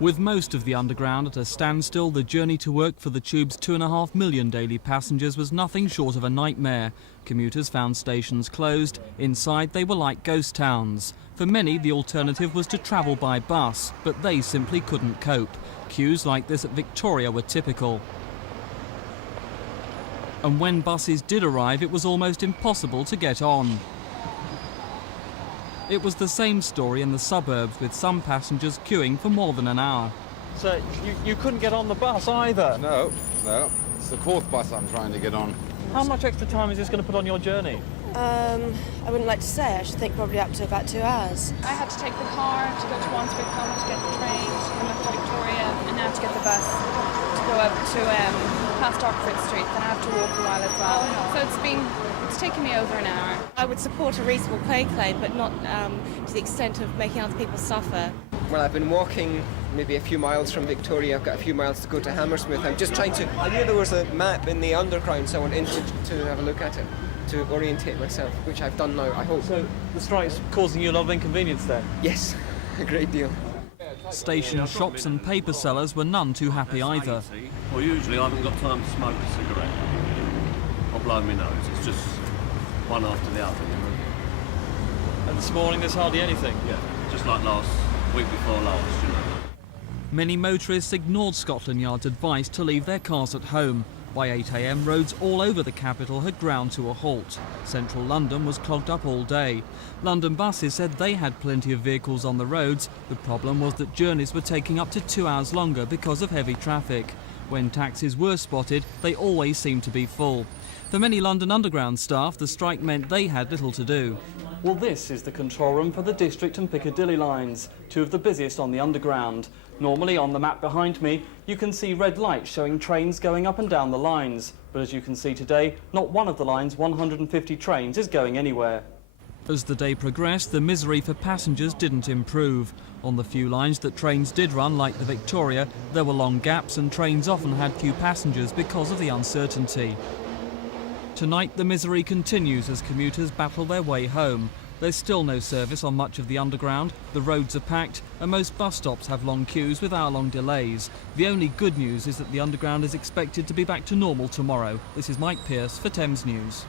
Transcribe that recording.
With most of the Underground at a standstill, the journey to work for the Tube's 2.5 million daily passengers was nothing short of a nightmare. Commuters found stations closed. Inside, they were like ghost towns. For many, the alternative was to travel by bus, but they simply couldn't cope. Queues like this at Victoria were typical. And when buses did arrive, it was almost impossible to get on. It was the same story in the suburbs, with some passengers queuing for more than an hour. So you couldn't get on the bus either? No. It's the fourth bus I'm trying to get on. How much extra time is this going to put on your journey? I wouldn't like to say. I should think probably up to about 2 hours. I had to take the car to go to Wandsworth Common to get the train, to come up to Victoria, and now to get the bus to go up to past Oxford Street. Then I have to walk a while as well. So it's taken me over an hour. I would support a reasonable pay claim, but not to the extent of making other people suffer. Well, I've been walking maybe a few miles from Victoria. I've got a few miles to go to Hammersmith. I'm just trying to... I knew there was a map in the Underground, so I went in to have a look at it, to orientate myself, which I've done now, I hope. So the strike's causing you a lot of inconvenience then? Yes, a great deal. Station shops and paper sellers were none too happy either. Well, usually I haven't got time to smoke a cigarette or blow my nose. It's just one after the other, you know. And this morning there's hardly anything? Yeah, just like week before last, you know. Many motorists ignored Scotland Yard's advice to leave their cars at home. By 8 a.m, roads all over the capital had ground to a halt. Central London was clogged up all day. London buses said they had plenty of vehicles on the roads. The problem was that journeys were taking up to 2 hours longer because of heavy traffic. When taxis were spotted, they always seemed to be full. For many London Underground staff, the strike meant they had little to do. Well, this is the control room for the District and Piccadilly lines, two of the busiest on the Underground. Normally, on the map behind me, you can see red lights showing trains going up and down the lines. But as you can see today, not one of the line's 150 trains is going anywhere. As the day progressed, the misery for passengers didn't improve. On the few lines that trains did run, like the Victoria, there were long gaps and trains often had few passengers because of the uncertainty. Tonight, the misery continues as commuters battle their way home. There's still no service on much of the Underground, the roads are packed, and most bus stops have long queues with hour-long delays. The only good news is that the Underground is expected to be back to normal tomorrow. This is Mike Pearce for Thames News.